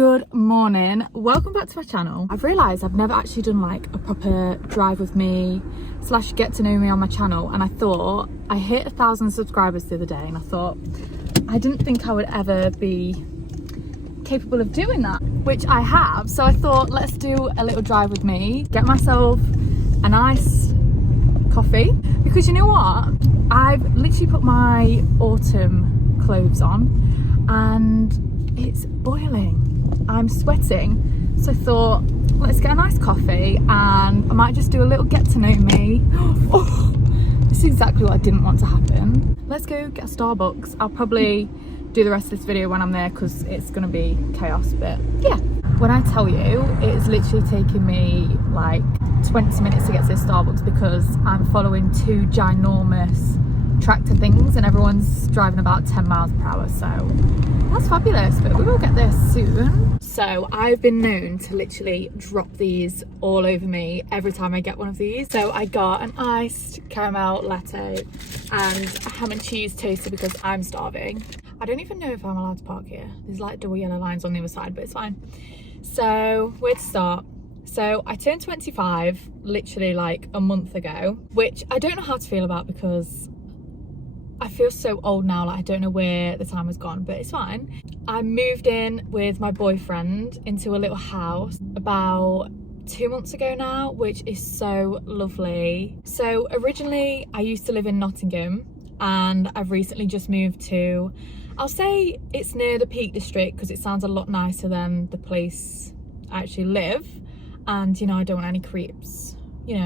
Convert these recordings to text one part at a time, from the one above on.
Good morning, welcome back to my channel. I've realised I've never actually done like a proper drive with me / get to know me on my channel, and I thought I hit 1,000 subscribers the other day and I thought I didn't think I would ever be capable of doing that, which I have. So I thought let's do a little drive with me, get myself a nice coffee, because you know what, I've literally put my autumn clothes on and it's boiling. I'm sweating, so I thought let's get a nice coffee and I might just do a little get to know me. Oh, this is exactly what I didn't want to happen. Let's go get a Starbucks. I'll probably do the rest of this video when I'm there because it's gonna be chaos, but yeah. When I tell you, it's literally taken me like 20 minutes to get to this Starbucks because I'm following two ginormous tractor things and everyone's driving about 10 miles per hour, so that's fabulous, but we will get there soon. So I've been known to literally drop these all over me every time I get one of these. So I got an iced caramel latte and a ham and cheese toaster because I'm starving. I don't even know if I'm allowed to park here. There's like double yellow lines on the other side, but it's fine. So where to start? So I turned 25 literally like a month ago, which I don't know how to feel about because I feel so old now, like I don't know where the time has gone, but it's fine. I moved in with my boyfriend into a little house about 2 months ago now, which is so lovely. So originally I used to live in Nottingham and I've recently just moved to, I'll say it's near the Peak District because it sounds a lot nicer than the place I actually live. And you know, I don't want any creeps, you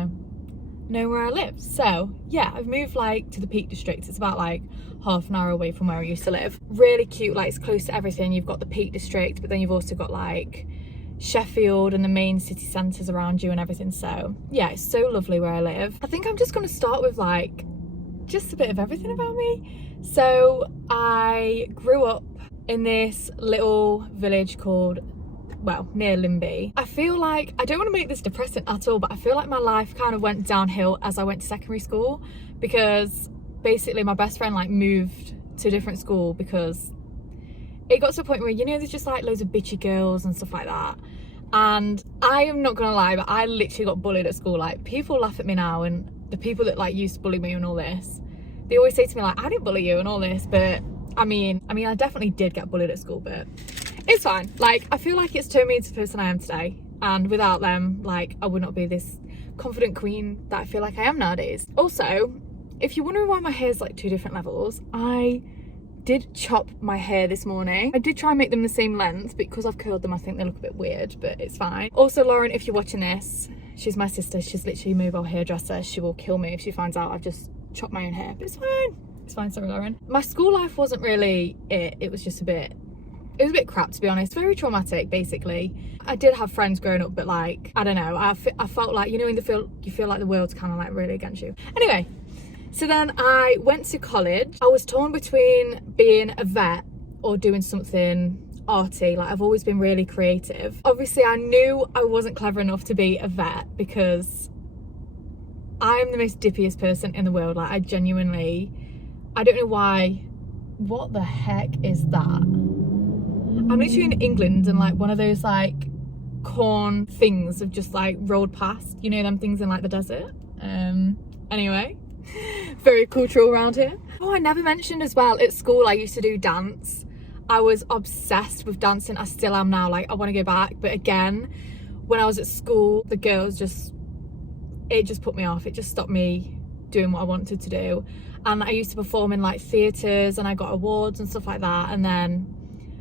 know where I live. So yeah, I've moved like to the Peak District. It's about like half an hour away from where I used to live. Really cute, like it's close to everything. You've got the Peak District, but then you've also got like Sheffield and the main city centres around you and everything. So yeah, it's so lovely where I live. I think I'm just going to start with like just a bit of everything about me. So I grew up in this little village called, well, near Limby. I feel like, I don't want to make this depressing at all, but I feel like my life kind of went downhill as I went to secondary school because basically my best friend like moved to a different school because it got to a point where, you know, there's just like loads of bitchy girls and stuff like that. And I am not gonna lie, but I literally got bullied at school. Like people laugh at me now, and the people that like used to bully me and all this, they always say to me like, I didn't bully you and all this, but I mean I definitely did get bullied at school, but it's fine. Like I feel like it's turned me into the person I am today, and without them, like I would not be this confident queen that I feel like I am nowadays. Also, if you're wondering why my hair's like two different levels, I did chop my hair this morning. I did try and make them the same length, but because I've curled them I think they look a bit weird, but it's fine. Also, Lauren, if you're watching this, she's my sister, she's literally a mobile hairdresser. She will kill me if she finds out I've just chopped my own hair, but it's fine. It's fine, sorry Lauren. My school life wasn't really it was just a bit crap, to be honest. Very traumatic, basically. I did have friends growing up, but like, I don't know, I felt like, you know, when you feel like the world's kind of like really against you. Anyway, so then I went to college. I was torn between being a vet or doing something arty. Like I've always been really creative. Obviously I knew I wasn't clever enough to be a vet because I am the most dippiest person in the world. Like I genuinely, I don't know why. What the heck is that? I'm literally in England and like one of those like corn things have just like rolled past, you know, them things in like the desert. Anyway, very cultural around here. Oh, I never mentioned as well, at school I used to do dance. I was obsessed with dancing. I still am now. Like I want to go back, but again, when I was at school, the girls it just put me off. It just stopped me doing what I wanted to do. And I used to perform in like theatres and I got awards and stuff like that, and then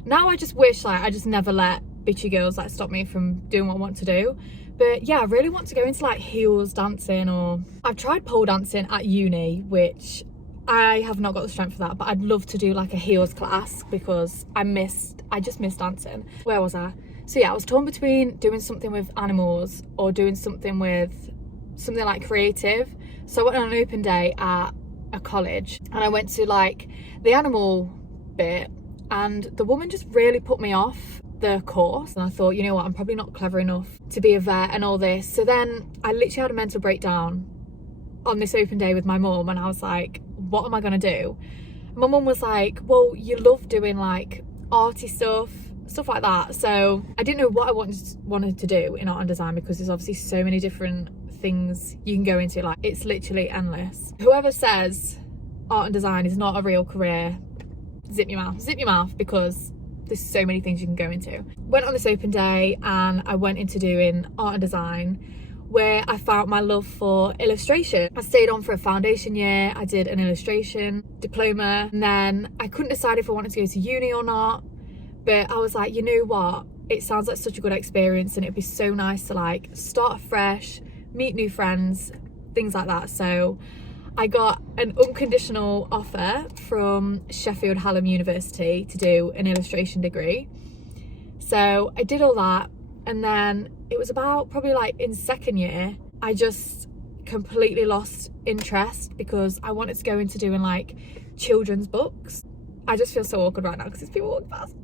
now I just wish like I just never let bitchy girls like stop me from doing what I want to do. But yeah, I really want to go into like heels dancing, or I've tried pole dancing at uni, which I have not got the strength for that, but I'd love to do like a heels class because I just missed dancing. Where was I? So yeah, I was torn between doing something with animals or doing something with something like creative. So I went on an open day at a college and I went to like the animal bit, and the woman just really put me off the course, and I thought, you know what, I'm probably not clever enough to be a vet and all this. So then I literally had a mental breakdown on this open day with my mum, and I was like, what am I gonna do? My mum was like, well, you love doing like arty stuff, stuff like that. So I didn't know what I wanted to do in art and design, because there's obviously so many different things you can go into. Like, it's literally endless. Whoever says art and design is not a real career, zip your mouth, because there's so many things you can go into. Went on this open day and I went into doing art and design, where I found my love for illustration. I stayed on for a foundation year, I did an illustration diploma, and then I couldn't decide if I wanted to go to uni or not, but I was like, you know what, it sounds like such a good experience and it'd be so nice to like start afresh, meet new friends, things like that. So I got an unconditional offer from Sheffield Hallam University to do an illustration degree. So I did all that, and then it was about probably like in second year, I just completely lost interest because I wanted to go into doing like children's books. I just feel so awkward right now because there's people walking past.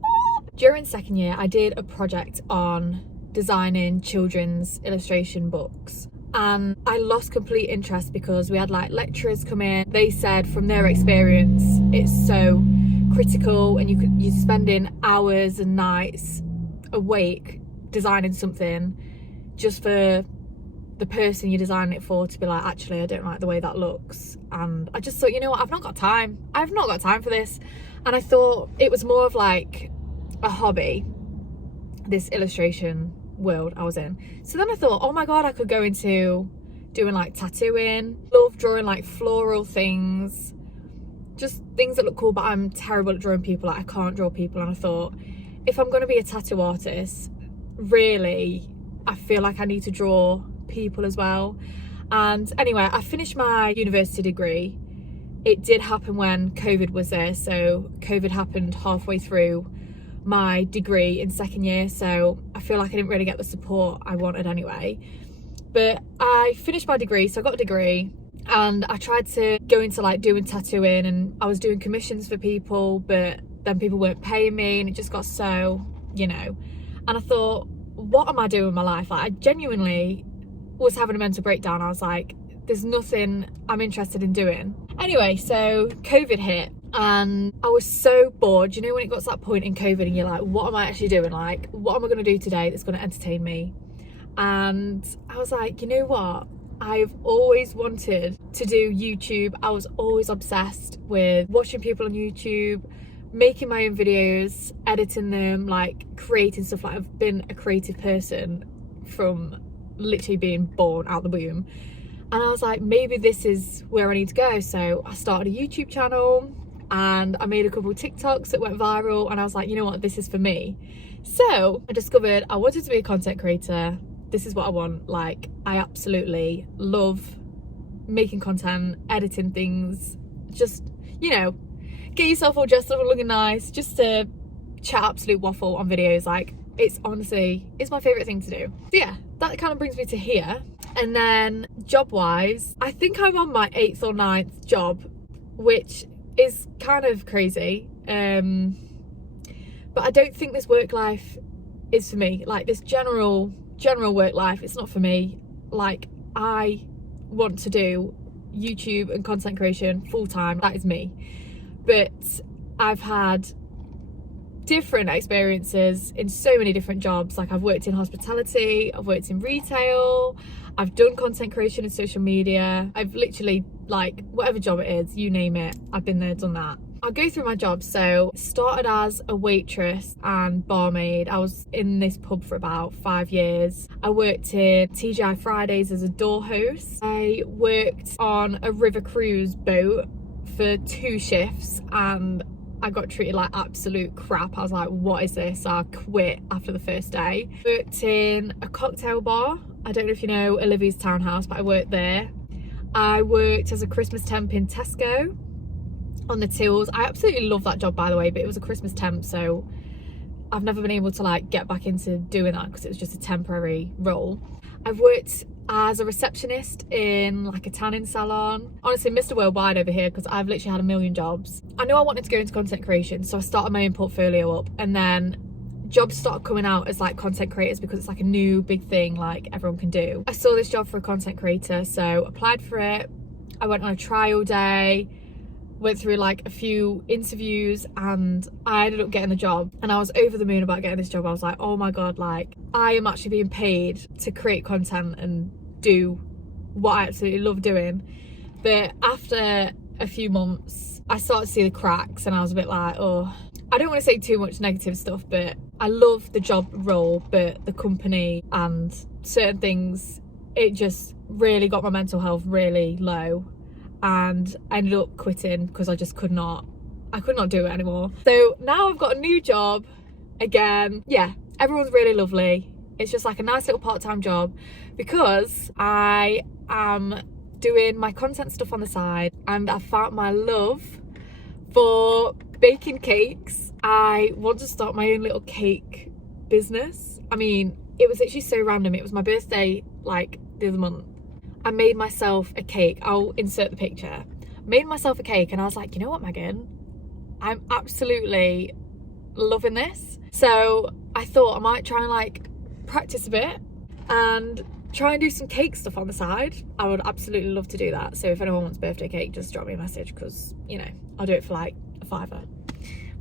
During second year, I did a project on designing children's illustration books, and I lost complete interest because we had like lecturers come in. They said from their experience it's so critical and you're spending hours and nights awake designing something just for the person you're designing it for to be like, actually I don't like the way that looks. And I just thought, you know what, I've not got time for this. And I thought it was more of like a hobby, this illustration world I was in. So then I thought, oh my god, I could go into doing like tattooing. Love drawing like floral things, just things that look cool, but I'm terrible at drawing people. Like, I can't draw people. And I thought, if I'm going to be a tattoo artist, really I feel like I need to draw people as well. And anyway, I finished my university degree. It did happen when COVID was there, so COVID happened halfway through my degree in second year, so I feel like I didn't really get the support I wanted anyway. But I finished my degree, so I got a degree, and I tried to go into like doing tattooing, and I was doing commissions for people, but then people weren't paying me, and it just got so, you know. And I thought, what am I doing with my life? Like, I genuinely was having a mental breakdown. I was like, there's nothing I'm interested in doing. Anyway, so COVID hit and I was so bored. You know when it got to that point in COVID and you're like, what am I actually doing? Like, what am I going to do today that's going to entertain me? And I was like, you know what? I've always wanted to do YouTube. I was always obsessed with watching people on YouTube, making my own videos, editing them, like creating stuff. Like, I've been a creative person from literally being born out the womb. And I was like, maybe this is where I need to go. So I started a YouTube channel and I made a couple of TikToks that went viral, and I was like, you know what, this is for me. So I discovered I wanted to be a content creator. This is what I want. Like, I absolutely love making content, editing things, just, you know, get yourself all dressed up and looking nice, just to chat absolute waffle on videos. Like, it's honestly, it's my favorite thing to do. So yeah, that kind of brings me to here. And then job wise, I think I'm on my 8th or 9th job, which is kind of crazy. But I don't think this work life is for me. Like, this general work life, it's not for me. Like, I want to do YouTube and content creation full time. That is me. But I've had different experiences in so many different jobs. Like, I've worked in hospitality, I've worked in retail, I've done content creation and social media. I've literally, like, whatever job it is, you name it, I've been there, done that. I'll go through my jobs. So started as a waitress and barmaid. I was in this pub for about 5 years. I worked in TGI Fridays as a door host. I worked on a river cruise boat for 2 shifts and I got treated like absolute crap. I was like, what is this? So I quit after the first day. Worked in a cocktail bar. I don't know if you know Olivia's Townhouse, but I worked there. I worked as a Christmas temp in Tesco on the tills. I absolutely love that job, by the way, but it was a Christmas temp, so I've never been able to like get back into doing that because it was just a temporary role. I've worked as a receptionist in like a tanning salon. Honestly, Mr. Worldwide over here, because I've literally had a million jobs. I knew I wanted to go into content creation, so I started my own portfolio up, and then jobs started coming out as like content creators because it's like a new big thing like everyone can do. I saw this job for a content creator, so applied for it. I went on a trial day, went through like a few interviews and I ended up getting the job, and I was over the moon about getting this job. I was like, oh my god, like I am actually being paid to create content and do what I absolutely love doing. But after a few months I started to see the cracks, and I was a bit like, oh, I don't want to say too much negative stuff, but I love the job role, but the company and certain things, it just really got my mental health really low, and I ended up quitting because I just could not do it anymore. So now I've got a new job again. Yeah, everyone's really lovely. It's just like a nice little part-time job because I am doing my content stuff on the side, and I found my love for baking cakes. I want to start my own little cake business. I mean, it was actually so random. It was my birthday like the other month. I made myself a cake. I'll insert the picture. Made myself a cake, and I was like, you know what, Megan? I'm absolutely loving this. So I thought I might try and like practice a bit and try and do some cake stuff on the side. I would absolutely love to do that. So if anyone wants birthday cake, just drop me a message, because, you know, I'll do it for like a £5.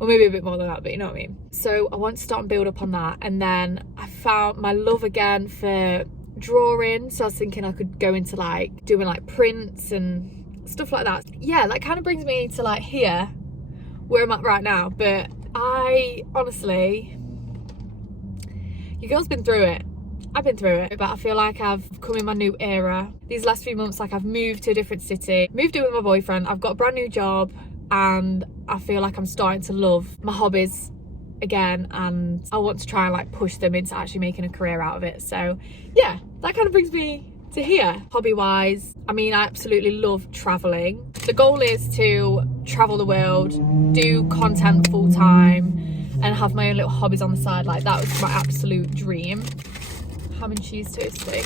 Or maybe a bit more than that, but you know what I mean. So I want to start and build up on that. And then I found my love again for drawing, so I was thinking I could go into like doing like prints and stuff like that. Yeah, that kind of brings me to like here where I'm at right now. But I honestly, you girls been through it. I've been through it, but I feel like I've come in my new era these last few months. Like I've moved to a different city, moved in with my boyfriend, I've got a brand new job, and I feel like I'm starting to love my hobbies again, and I want to try and like push them into actually making a career out of it. So yeah, that kind of brings me to here. Hobby wise, I mean, I absolutely love traveling. The goal is to travel the world, do content full time, and have my own little hobbies on the side. Like that was my absolute dream. Ham and cheese toast steak.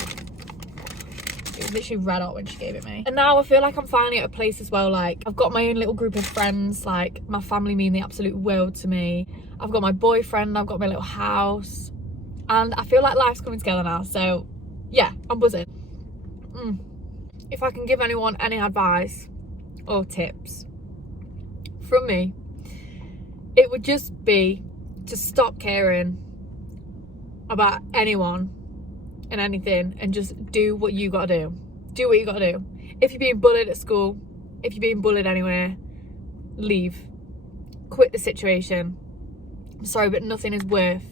It was literally red hot when she gave it me. And now I feel like I'm finally at a place as well, like I've got my own little group of friends. Like my family mean the absolute world to me. I've got my boyfriend, I've got my little house, and I feel like life's coming together now. So yeah, I'm buzzing. If I can give anyone any advice or tips from me, it would just be to stop caring about anyone and anything, and just do what you gotta do. Do what you gotta do. If you're being bullied at school, if you're being bullied anywhere, leave. Quit the situation. I'm sorry, but nothing is worth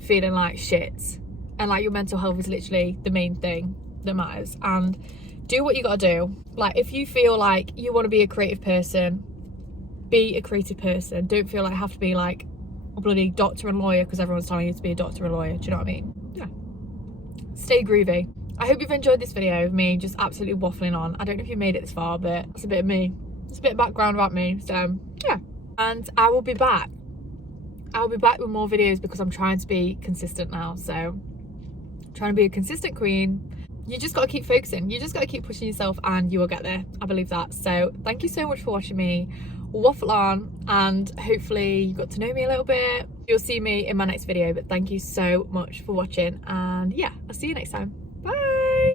feeling like shit. And like your mental health is literally the main thing that matters. And do what you gotta do. Like if you feel like you want to be a creative person, be a creative person. Don't feel like you have to be like a bloody doctor and lawyer because everyone's telling you to be a doctor and lawyer. Do you know what I mean? Yeah. Stay groovy. I hope you've enjoyed this video of me just absolutely waffling on. I don't know if you made it this far, but it's a bit of me. It's a bit of background about me. So yeah. And I will be back. I'll be back with more videos because I'm trying to be consistent now. So trying to be a consistent queen. You just got to keep focusing. You just got to keep pushing yourself and you will get there. I believe that. So thank you so much for watching me waffle on, and hopefully you got to know me a little bit. You'll see me in my next video, but thank you so much for watching, and yeah, I'll see you next time.